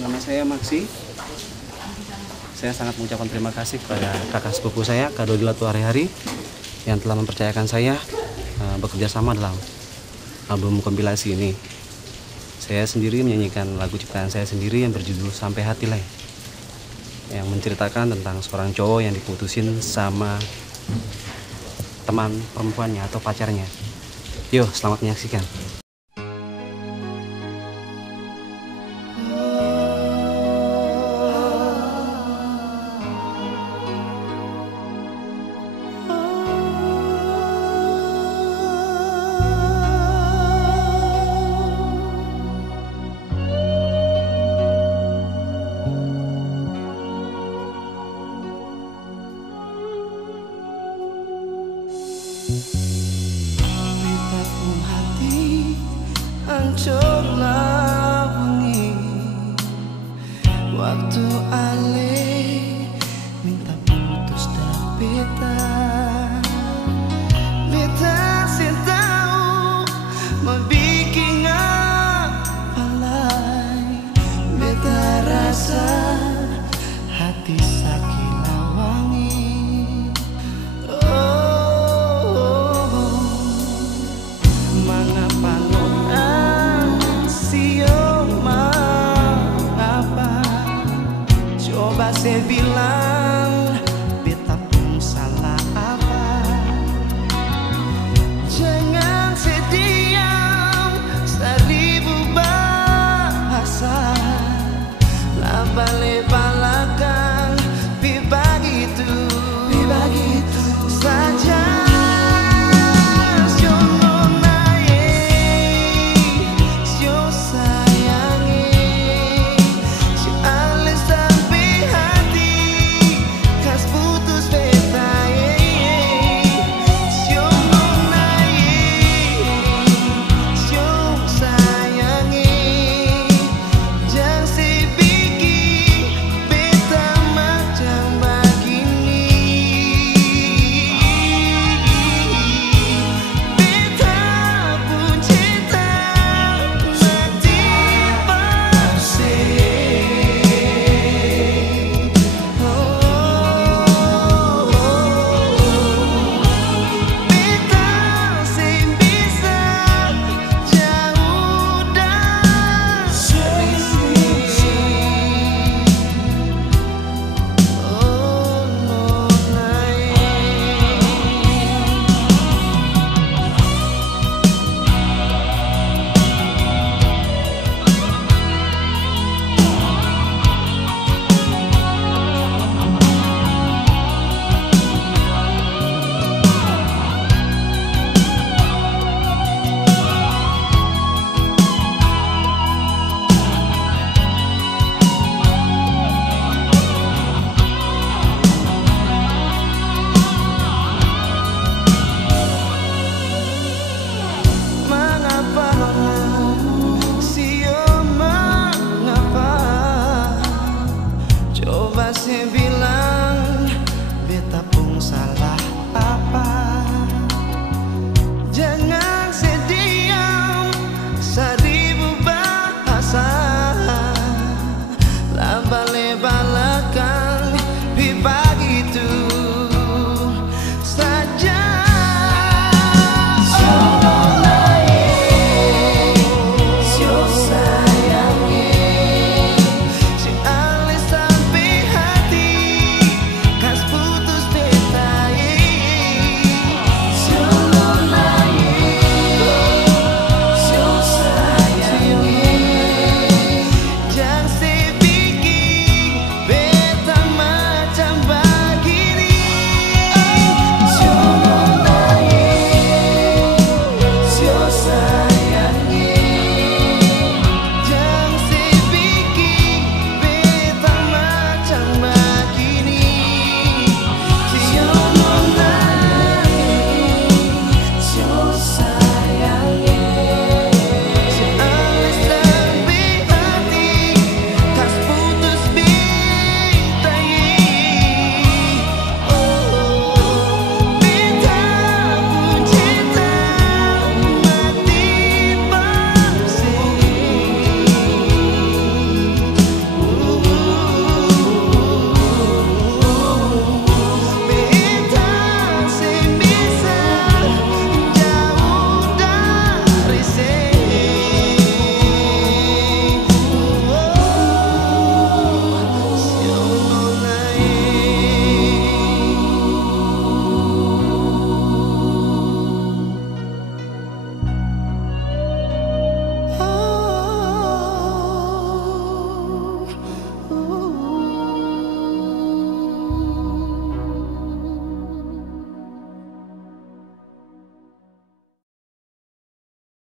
nama saya Maksi. Saya sangat mengucapkan terima kasih kepada kakak sepupu saya, Kak Dodi Latu Hari-Hari, yang telah mempercayakan saya bekerja sama dalam album kompilasi ini. Saya sendiri menyanyikan lagu ciptaan saya sendiri yang berjudul Sampai Hati Leh, yang menceritakan tentang seorang cowok yang diputusin sama teman perempuannya atau pacarnya. Yo, selamat menyaksikan. Mipatmu hati hancurlah bunyi waktu ale minta putus dan beta sih tahu mau bikin apa lain. Beta rasa hati sakit lawangi. Mengapa nona sio mengapa? Coba saya bilang